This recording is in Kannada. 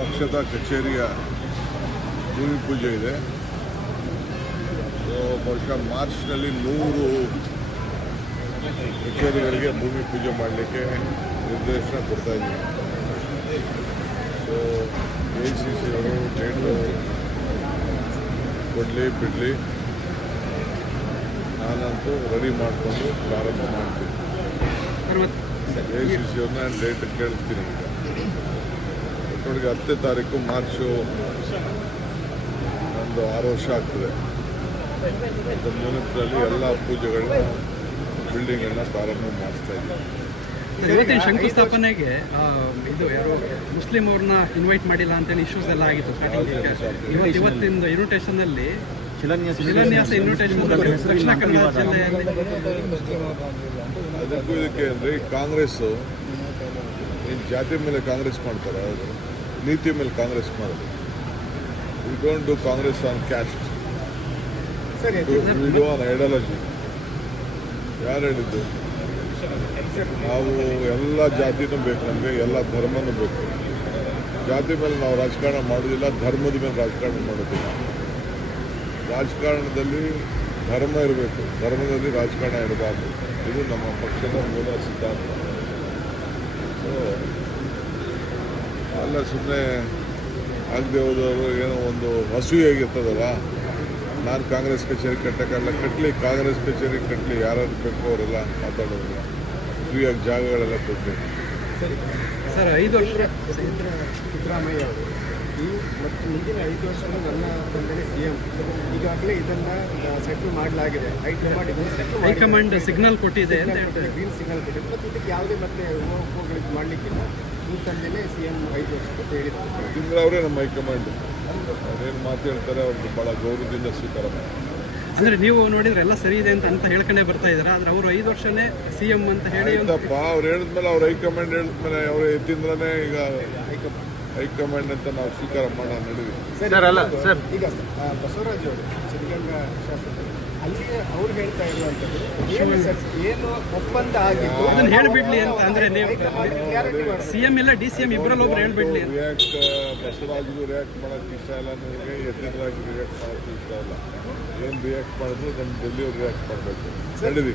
ಪಕ್ಷದ ಕಚೇರಿಯ ಭೂಮಿ ಪೂಜೆ ಇದೆ. ಬಹುಶಃ ಮಾರ್ಚ್ನಲ್ಲಿ 100 ಕಚೇರಿಗಳಿಗೆ ಭೂಮಿ ಪೂಜೆ ಮಾಡಲಿಕ್ಕೆ ನಿರ್ದೇಶನ ಕೊಡ್ತಾ ಇದ್ದೀವಿ. ಸೊ AICC ಅವರು ಡೇಟು ಕೊಡಲಿ ಬಿಡಲಿ, ನಾನಂತೂ ರೆಡಿ ಮಾಡಿಕೊಂಡು ಪ್ರಾರಂಭ ಮಾಡ್ತೀನಿ. AICC ಅವ್ರನ್ನ ಡೇಟ್ ಕೇಳ್ತೀನಿ. ಈಗ ಒಟ್ಟಿಗೆ 10ನೇ ತಾರೀಕು ಮಾರ್ಚು ಒಂದು 6 ವರ್ಷ ಆಗ್ತದೆ. ಅದರ ನಿಮಿತ್ತದಲ್ಲಿ ಎಲ್ಲ ಪೂಜೆಗಳನ್ನ ಬಿಲ್ಡಿಂಗನ್ನು ಪ್ರಾರಂಭ ಮಾಡಿಸ್ತಾ ಇದ್ದೀವಿ. ಇವತ್ತಿನ ಶಂಕುಸ್ಥಾಪನೆಗೆ ಇದು ಯಾರು ಮುಸ್ಲಿಂ ಅವ್ರನ್ನ ಇನ್ವೈಟ್ ಮಾಡಿಲ್ಲ ಅಂತೇಳಿ ಇಶ್ಯೂಸ್ ಎಲ್ಲ ಆಗಿತ್ತು ಸ್ಟಾರ್ಟಿಂಗ್. ಇವತ್ತಿನ ಇನ್ವಿಟೇಷನ್ ಅಲ್ಲಿ ಶಿಲಾನ್ಯಾಸ ಇನ್ವಿಟೇಷನ್ ದಕ್ಷಿಣ ಕನ್ನಡ ಜಿಲ್ಲೆಯಲ್ಲಿ ಅದಕ್ಕೂ ಇದಕ್ಕೆ ಅಂದರೆ ಕಾಂಗ್ರೆಸ್ ಜಾತಿ ಮೇಲೆ ಕಾಂಗ್ರೆಸ್ ಮಾಡ್ತಾರೆ, ಅವರು ನೀತಿ ಮೇಲೆ ಕಾಂಗ್ರೆಸ್ ಮಾಡೋದು. We don't do Congress on caste, we do on ideology. ಯಾರು ಹೇಳಿದ್ದು? ನಾವು ಎಲ್ಲ ಜಾತಿನೂ ಬೇಕು, ನಮಗೆ ಎಲ್ಲ ಧರ್ಮನೂ ಬೇಕು. ಜಾತಿ ಮೇಲೆ ನಾವು ರಾಜಕಾರಣ ಮಾಡೋದಿಲ್ಲ, ಧರ್ಮದ ಮೇಲೆ ರಾಜಕಾರಣ ಮಾಡೋದಿಲ್ಲ. ರಾಜಕಾರಣದಲ್ಲಿ ಧರ್ಮ ಇರಬೇಕು, ಧರ್ಮದಲ್ಲಿ ರಾಜಕಾರಣ ಇರಬಾರ್ದು. ಇದು ನಮ್ಮ ಪಕ್ಷದ ಮೂಲ ಸಿದ್ಧಾಂತ. ಸೊ ಅಲ್ಲ, ಸುಮ್ಮನೆ ಆಗದೆ ಹೋದವರು ಏನೋ ಒಂದು ಅಸೂಯಾಗಿರ್ತದಲ್ಲ, ನಾನು ಕಾಂಗ್ರೆಸ್ ಕಚೇರಿ ಕಟ್ಟಕ್ಕೆಲ್ಲ ಕಟ್ಟಲಿ, ಕಾಂಗ್ರೆಸ್ ಕಚೇರಿ ಕಟ್ಟಲಿ, ಯಾರು ಬೇಕು ಅವರೆಲ್ಲ ಮಾತಾಡೋದು. ಫ್ರೀಯಾಗಿ ಜಾಗಗಳೆಲ್ಲ ಕೊಡಬೇಕು. ಸರ್ 5 ವರ್ಷ ಸಿದ್ದರಾಮಯ್ಯ ಅವರು ಮತ್ತು ಮುಂದಿನ 5 ವರ್ಷಗಳು ನನ್ನ ಬಂದರೆ CM ಈಗಾಗಲೇ ಇದನ್ನು ಸೆಟ್ಲ್ ಮಾಡಲಾಗಿದೆ. ಹೈಕಮಾಂಡ್ ಸಿಗ್ನಲ್ ಕೊಟ್ಟಿದೆ ಅಂತ ಹೇಳ್ತಾರೆ, ಗ್ರೀನ್ ಸಿಗ್ನಲ್ ಕೊಟ್ಟಿದೆ. ಮತ್ತು ಇದಕ್ಕೆ ಯಾವುದೇ ಮತ್ತೆ ಹೋಗ್ಲಿಕ್ಕೆ ಮಾಡಲಿಕ್ಕಿಲ್ಲ. ಈ ತಂದೆಯೇ CM 5 ವರ್ಷ ಅಂತ ಹೇಳಿದ್ದಾರೆ. ಇಂದ್ರ ಅವರೇ ನಮ್ಮ ಹೈಕಮಾಂಡ್. ಅವ್ರೇನು ಮಾತಾಡ್ತಾರೆ ಅವ್ರಿಗೆ ಭಾಳ ಗೌರವದಿಂದ ಸ್ವೀಕಾರ ಮಾಡ್ತಾರೆ. ಅಂದ್ರೆ ನೀವು ನೋಡಿದ್ರೆ ಎಲ್ಲ ಸರಿ ಇದೆ ಅಂತ ಹೇಳ್ಕೊಂಡೇ ಬರ್ತಾ ಇದ್ದಾರೆ, ಆದ್ರೆ ಅವರು 5 ವರ್ಷನೇ CM ಅಂತ ಹೇಳಿ ಅವ್ರು ಹೇಳಿದ್ಮೇಲೆ ಅವ್ರ ಹೈಕಮಾಂಡ್ ಹೇಳಿದ್ಮೇಲೆ ಅವ್ರು ಎತ್ತಿಂದ್ರೇ ಈಗ ಹೈಕಮಾಂಡ್ ಅಂತ ನಾವು ಸ್ವೀಕಾರ ಮಾಡೋಣ ನಡೀವಿ. ಈಗ ಬಸವರಾಜ್ ಅವರು ಸಿದ್ಧಗಂಗಾ ಶಾಸಕರು ಅಲ್ಲಿ ಅವ್ರು ಹೇಳ್ತಾ ಇರುವಂಥದ್ದು ಏನು ಒಪ್ಪಂದ ಆಗಿತ್ತು ಅದನ್ನ ಹೇಳ್ಬಿಡ್ಲಿ ಅಂತ. ಅಂದ್ರೆ ನೀವು CM ಇಲ್ಲ DCM ಇಬ್ಬರಲ್ಲಿ ಒಬ್ರು ಹೇಳ್ಬಿಡ್ಲಿ. ಬಸವರಾಜ್ಗೂ ರಿಯಾಕ್ಟ್ ಮಾಡೋಕ್ಕೆ ಇಷ್ಟ ಇಲ್ಲ, ನನಗೆ ಎತ್ತಿಂದ್ರಾಗಿ ರಿಯಾಕ್ಟ್ ಮಾಡೋಕ್ಕೆ ಇಷ್ಟ ಇಲ್ಲ. ಏನು ರಿಯಾಕ್ಟ್ ಮಾಡಿದ್ರು ನಮ್ಮ ಡೆಲ್ಲಿಯವ್ರು ರಿಯಾಕ್ಟ್ ಮಾಡಬೇಕು. ನಡೀವಿ.